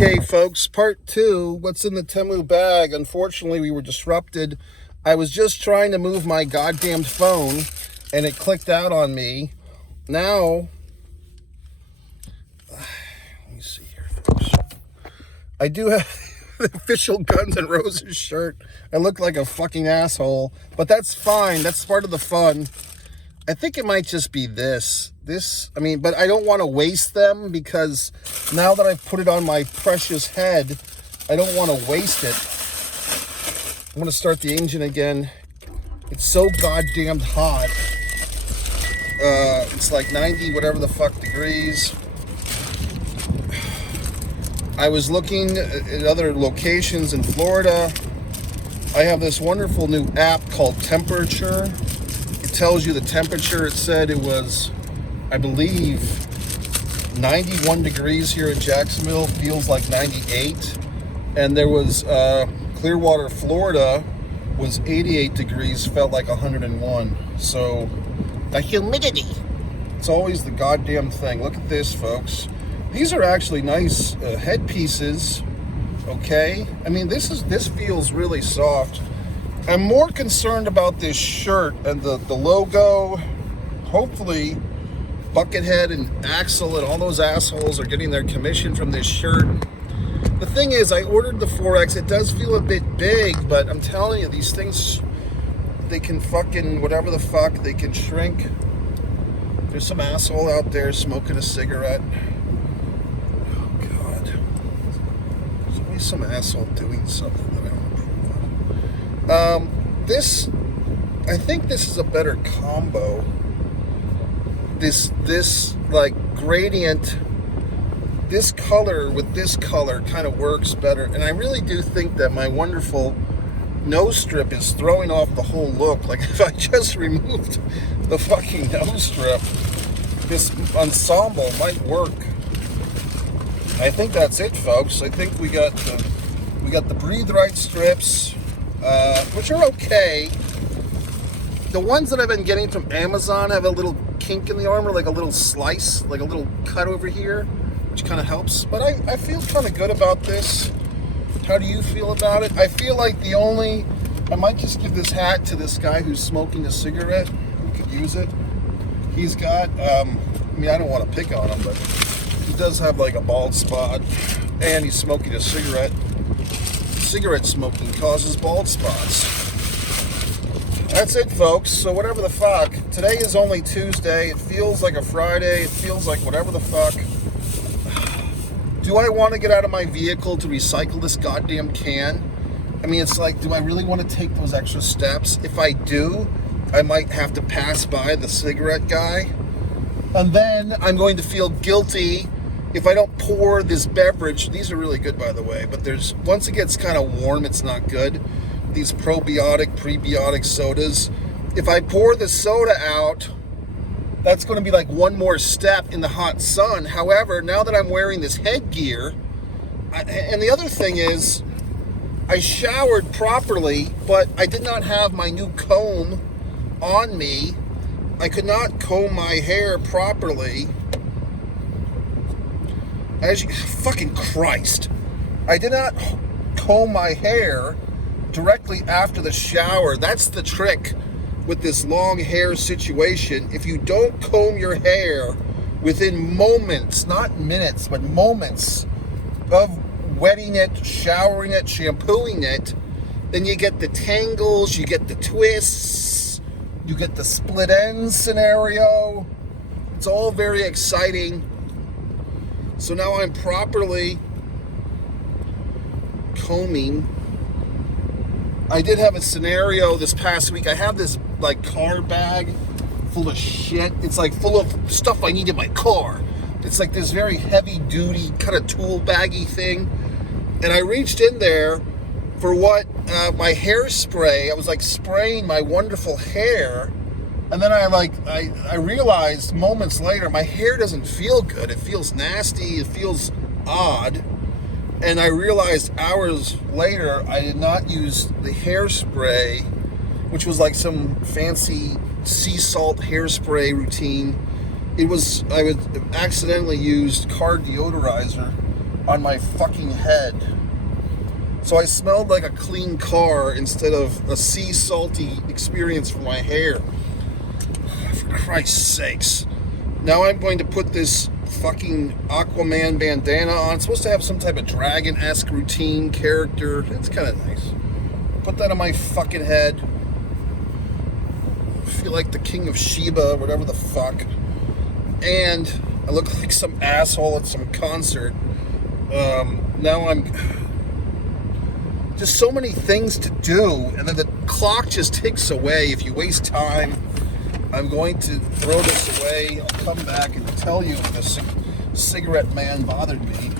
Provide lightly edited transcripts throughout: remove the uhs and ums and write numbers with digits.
Okay, folks, part two. What's in the Temu bag? Unfortunately, we were disrupted. I was just trying to move my goddamn phone, and it clicked out on me. Now, let me see here, folks. I do have the official Guns N' Roses shirt. I look like a fucking asshole, but that's fine. That's part of the fun. I think it might just be this, but I don't want to waste them because now that I've put it on my precious head, I don't want to waste it. I'm going to start the engine again. It's so goddamn hot. It's like 90 whatever the fuck degrees. I was looking at other locations in Florida. I have this wonderful new app called Temperature. Tells you the temperature. It said it was, I believe, 91 degrees here in Jacksonville. Feels like 98. And there was Clearwater, Florida was 88 degrees, felt like 101. So the humidity, it's always the goddamn thing. Look at this, folks. These are actually nice headpieces. Okay, I mean, this feels really soft. I'm more concerned about this shirt and the logo. Hopefully, Buckethead and Axel and all those assholes are getting their commission from this shirt. The thing is, I ordered the 4X. It does feel a bit big, but I'm telling you, these things, they can fucking, whatever the fuck, they can shrink. There's some asshole out there smoking a cigarette. Oh, God. There's always some asshole doing something that I don't approve of. I think this is a better combo. This like gradient, this color with this color kind of works better. And I really do think that my wonderful nose strip is throwing off the whole look. Like if I just removed the fucking nose strip, this ensemble might work. I think that's it, folks. I think we got the Breathe Right strips. Which are okay. The ones that I've been getting from Amazon have a little kink in the armor, like a little slice, like a little cut over here, which kind of helps. But I feel kind of good about this. How do you feel about it? I feel like I might just give this hat to this guy who's smoking a cigarette. Who could use it? He's got, I don't want to pick on him, but he does have like a bald spot, and he's smoking a cigarette. Cigarette smoking causes bald spots. That's it, folks. So whatever the fuck. Today is only Tuesday. It feels like a Friday. It feels like whatever the fuck. Do I want to get out of my vehicle to recycle this goddamn can? I mean, it's like, do I really want to take those extra steps? If I do, I might have to pass by the cigarette guy. And then I'm going to feel guilty if I don't pour this beverage. These are really good, by the way, but once it gets kind of warm, it's not good. These probiotic, prebiotic sodas. If I pour the soda out, that's going to be like one more step in the hot sun. However, now that I'm wearing this headgear, and the other thing is, I showered properly, but I did not have my new comb on me. I could not comb my hair properly. Fucking Christ. I did not comb my hair directly after the shower. That's the trick with this long hair situation. If you don't comb your hair within moments, not minutes, but moments of wetting it, showering it, shampooing it, then you get the tangles, you get the twists, you get the split ends scenario. It's all very exciting. So now I'm properly combing. I did have a scenario this past week. I have this like car bag full of shit. It's like full of stuff I need in my car. It's like this very heavy duty kind of tool baggy thing. And I reached in there for my hairspray. I was like spraying my wonderful hair. And then I realized moments later, my hair doesn't feel good. It feels nasty. It feels odd. And I realized hours later, I did not use the hairspray, which was like some fancy sea salt hairspray routine. I accidentally used car deodorizer, on my fucking head. So I smelled like a clean car instead of a sea salty experience for my hair. For Christ's sakes. Now I'm going to put this fucking Aquaman bandana on. It's supposed to have some type of dragon-esque routine character. It's kind of nice. Put that on my fucking head. I feel like the king of Sheba, whatever the fuck. And I look like some asshole at some concert. Now I'm... just so many things to do, and then the clock just ticks away. If you waste time, I'm going to throw this away. I'll come back and tell you if the cigarette man bothered me.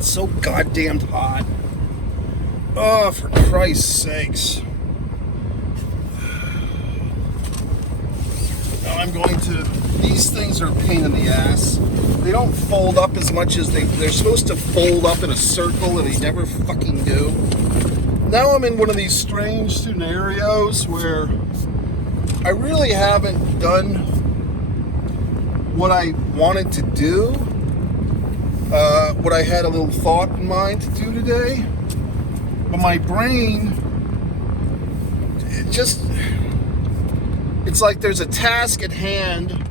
So goddamn hot. Oh, for Christ's sakes. Now I'm going to... these things are a pain in the ass. They don't fold up as much as they're supposed to fold up in a circle, and they never fucking do. Now I'm in one of these strange scenarios where I really haven't done what I wanted to do. What I had a little thought in mind to do today, but my brain, it's like there's a task at hand,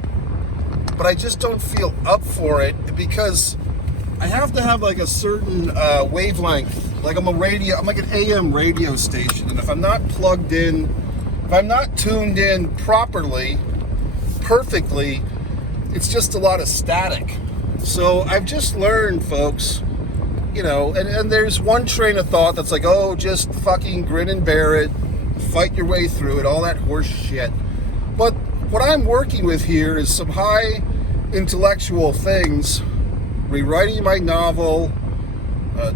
but I just don't feel up for it because I have to have like a certain wavelength. Like I'm like an AM radio station, and if I'm not plugged in, if I'm not tuned in properly, perfectly, it's just a lot of static. So I've just learned, folks, you know, and there's one train of thought that's like, oh, just fucking grin and bear it, fight your way through it, all that horse shit. But what I'm working with here is some high intellectual things, rewriting my novel,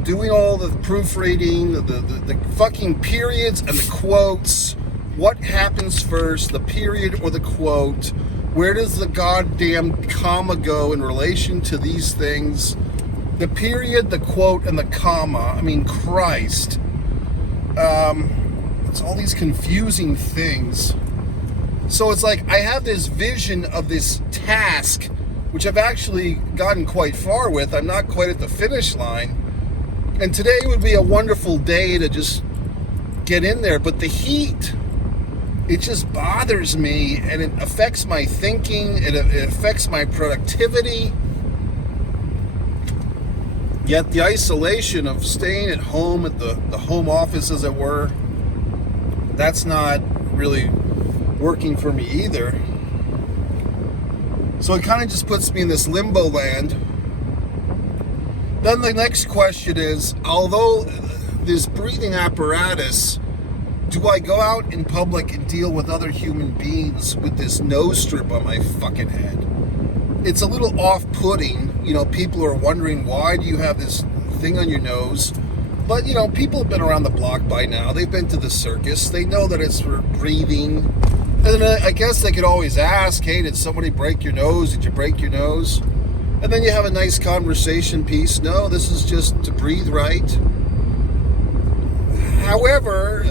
doing all the proofreading, the fucking periods and the quotes, what happens first, the period or the quote. Where does the goddamn comma go in relation to these things? The period, the quote, and the comma. I mean, Christ. It's all these confusing things. So it's like I have this vision of this task, which I've actually gotten quite far with. I'm not quite at the finish line. And today would be a wonderful day to just get in there. But the heat... it just bothers me, and it affects my thinking, it affects my productivity. Yet the isolation of staying at home, at the home office as it were, that's not really working for me either. So it kind of just puts me in this limbo land. Then the next question is, although this breathing apparatus, do I go out in public and deal with other human beings with this nose strip on my fucking head? It's a little off-putting. You know, people are wondering, why do you have this thing on your nose? But, you know, people have been around the block by now. They've been to the circus. They know that it's for breathing. And then I guess they could always ask, hey, did somebody break your nose? Did you break your nose? And then you have a nice conversation piece. No, this is just to breathe right. However,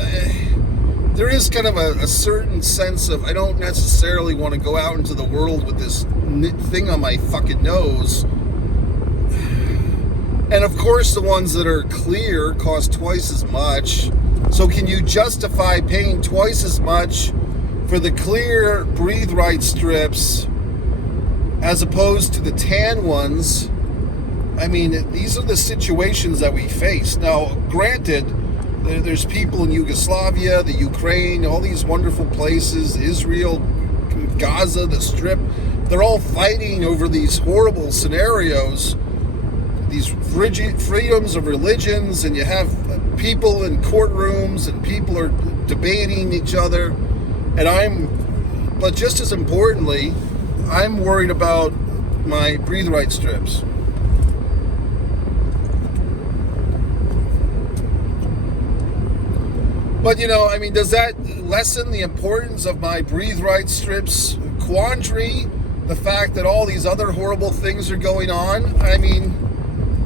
there is kind of a certain sense of, I don't necessarily want to go out into the world with this thing on my fucking nose. And of course, the ones that are clear cost twice as much. So can you justify paying twice as much for the clear Breathe Right strips as opposed to the tan ones? I mean, these are the situations that we face. Now, granted, there's people in Yugoslavia, the Ukraine, all these wonderful places, Israel, Gaza, the Strip. They're all fighting over these horrible scenarios, these freedoms of religions, and you have people in courtrooms and people are debating each other. But just as importantly, I'm worried about my breathe right strips. But, I mean, does that lessen the importance of my breathe right strips quandary? The fact that all these other horrible things are going on? I mean,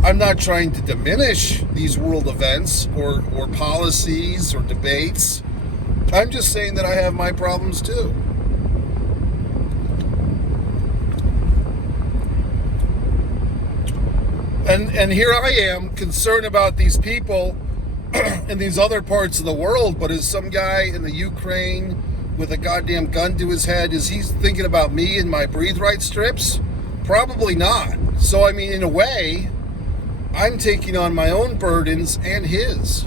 I'm not trying to diminish these world events or policies or debates. I'm just saying that I have my problems too. And here I am concerned about these people in these other parts of the world, but is some guy in the Ukraine with a goddamn gun to his head, is he thinking about me and my breathe right strips? Probably not. So, I mean, in a way, I'm taking on my own burdens and his.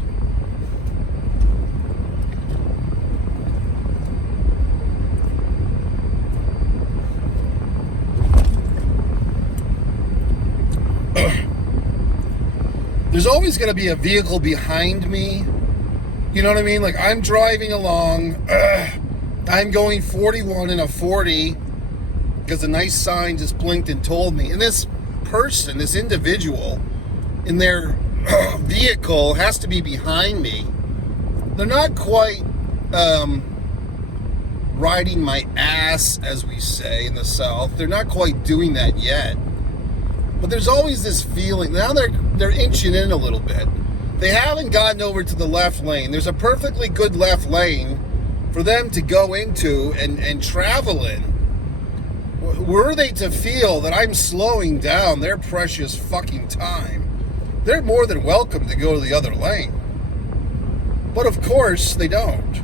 There's always going to be a vehicle behind me. You know what I mean? Like, I'm driving along. I'm going 41 in a 40 because a nice sign just blinked and told me. And this person, this individual, in their vehicle has to be behind me. They're not quite riding my ass, as we say in the South. They're not quite doing that yet. But there's always this feeling. Now they're inching in a little bit. They haven't gotten over to the left lane. There's a perfectly good left lane for them to go into and travel in. Were they to feel that I'm slowing down their precious fucking time, they're more than welcome to go to the other lane. But of course, they don't.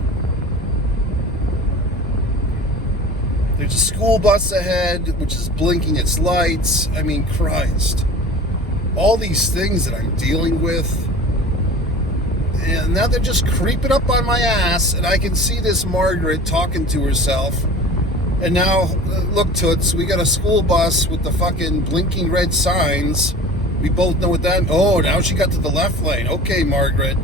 There's a school bus ahead, which is blinking its lights. I mean, Christ. All these things that I'm dealing with. And now they're just creeping up on my ass, and I can see this Margaret talking to herself. And now, look, Toots, we got a school bus with the fucking blinking red signs. We both know what that... Oh, now she got to the left lane. Okay, Margaret.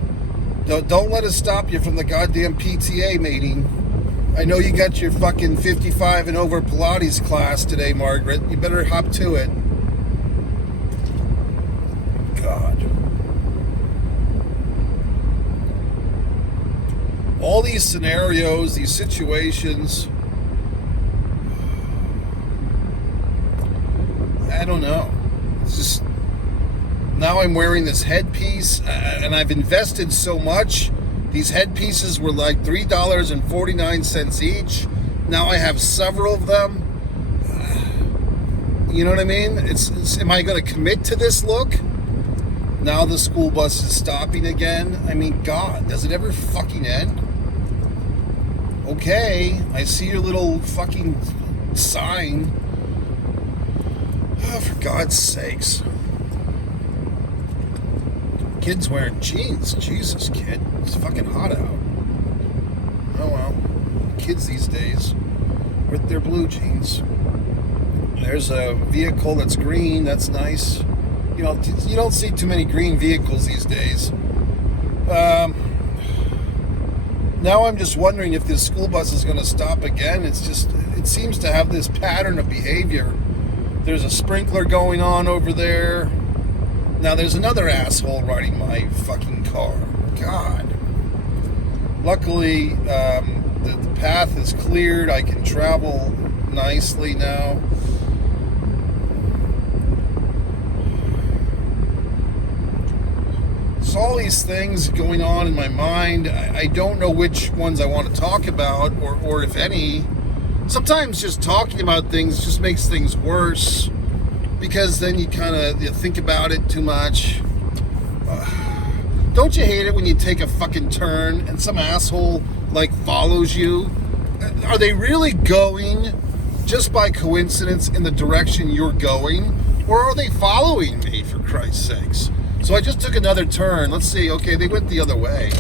Don't let us stop you from the goddamn PTA meeting. I know you got your fucking 55 and over Pilates class today, Margaret. You better hop to it. God. All these scenarios, these situations, I don't know. It's just, now I'm wearing this headpiece, and I've invested so much. These headpieces were like $3.49 each. Now I have several of them. You know what I mean? Am I going to commit to this look? Now the school bus is stopping again. I mean, God, does it ever fucking end? Okay, I see your little fucking sign. Oh, for God's sakes. Kid's wearing jeans. Jesus, kid. It's fucking hot out. Oh, well. Kids these days with their blue jeans. There's a vehicle that's green. That's nice. You know, you don't see too many green vehicles these days. Now I'm just wondering if this school bus is going to stop again. It seems to have this pattern of behavior. There's a sprinkler going on over there. Now there's another asshole riding my fucking car. God. Luckily, the path is cleared. I can travel nicely now. So all these things going on in my mind. I don't know which ones I want to talk about, or if any. Sometimes just talking about things just makes things worse, because then you kind of think about it too much. Don't you hate it when you take a fucking turn and some asshole like follows you? Are they really going just by coincidence in the direction you're going, or are they following me, for Christ's sakes? So I just took another turn. Let's see. Okay, they went the other way.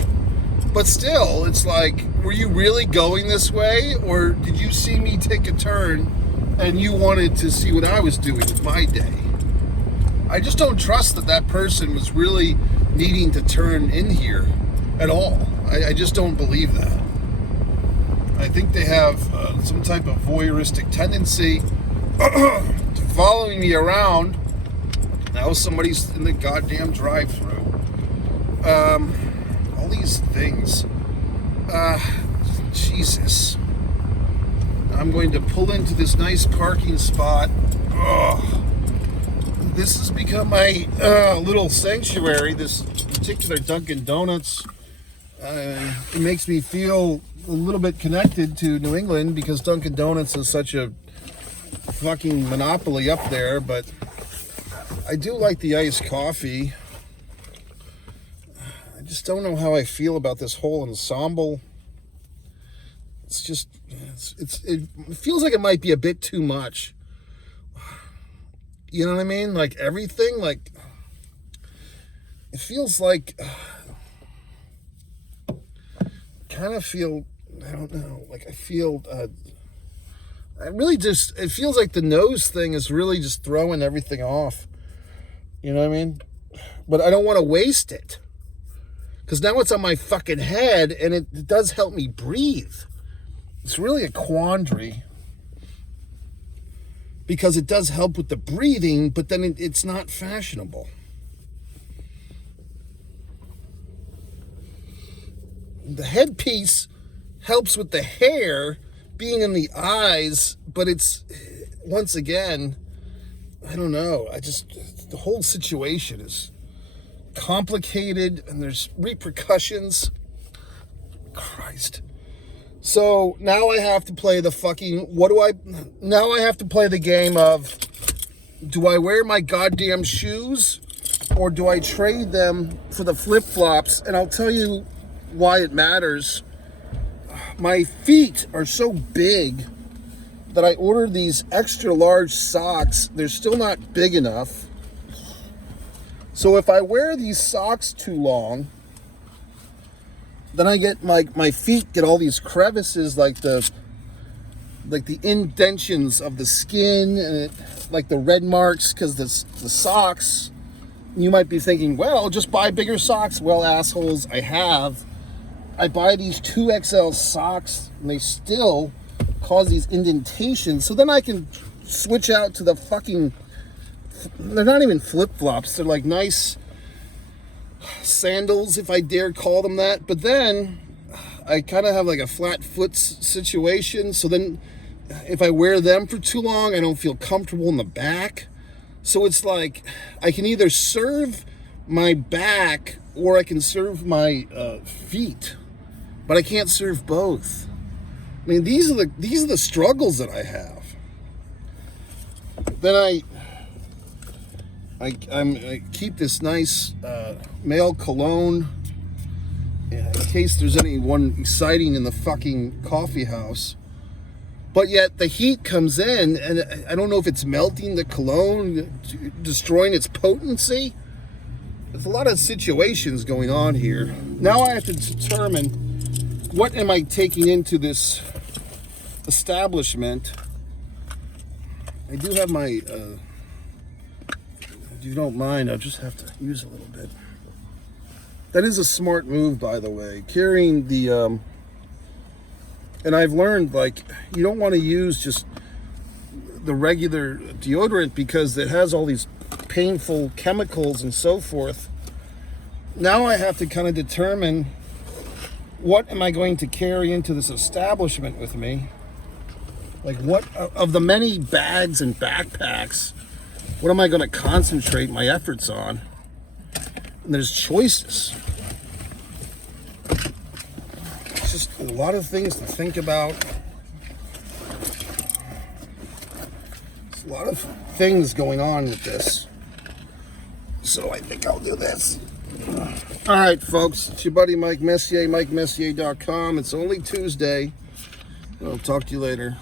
But still, it's like, were you really going this way? Or did you see me take a turn and you wanted to see what I was doing with my day? I just don't trust that that person was really needing to turn in here at all. I just don't believe that. I think they have some type of voyeuristic tendency to following me around. Now somebody's in the goddamn drive-thru. All these things. Jesus. I'm going to pull into this nice parking spot. Ugh. This has become my little sanctuary, this particular Dunkin' Donuts. It makes me feel a little bit connected to New England because Dunkin' Donuts is such a fucking monopoly up there, but I do like the iced coffee. I just don't know how I feel about this whole ensemble. It's just, it feels like it might be a bit too much. You know what I mean? Like everything, like, it feels like, kind of feel, I don't know, like I feel, I really just, it feels like the nose thing is really just throwing everything off. You know what I mean? But I don't want to waste it. Because now it's on my fucking head and it does help me breathe. It's really a quandary. Because it does help with the breathing, but then it's not fashionable. The headpiece helps with the hair being in the eyes, but it's, once again, I don't know. The whole situation is complicated and there's repercussions. Christ. So now I have to play the fucking, now I have to play the game of, do I wear my goddamn shoes or do I trade them for the flip-flops? And I'll tell you why it matters. My feet are so big that I ordered these extra large socks. They're still not big enough. So if I wear these socks too long, then I get my feet get all these crevices, like the indentions of the skin, and like the red marks because the socks. You might be thinking, well, just buy bigger socks. Well, assholes, I buy these 2XL socks and they still cause these indentations. So then I can switch out to the fucking, they're not even flip-flops. They're like nice sandals, if I dare call them that. But then I kind of have like a flat foot situation. So then if I wear them for too long, I don't feel comfortable in the back. So it's like I can either serve my back or I can serve my feet, but I can't serve both. I mean, these are the struggles that I have. Then I keep this nice male cologne in case there's anyone exciting in the fucking coffee house. But yet the heat comes in and I don't know if it's melting the cologne, destroying its potency. There's a lot of situations going on here. Now I have to determine what am I taking into this establishment. I do have my, if you don't mind, I'll just have to use a little bit. That is a smart move, by the way. Carrying the, and I've learned, like, you don't want to use just the regular deodorant because it has all these painful chemicals and so forth. Now I have to kind of determine what am I going to carry into this establishment with me. Like, what of the many bags and backpacks, what am I going to concentrate my efforts on? And there's choices. It's just a lot of things to think about. There's a lot of things going on with this. So I think I'll do this. All right, folks. It's your buddy Mike Messier, MikeMessier.com. It's only Tuesday. I'll talk to you later.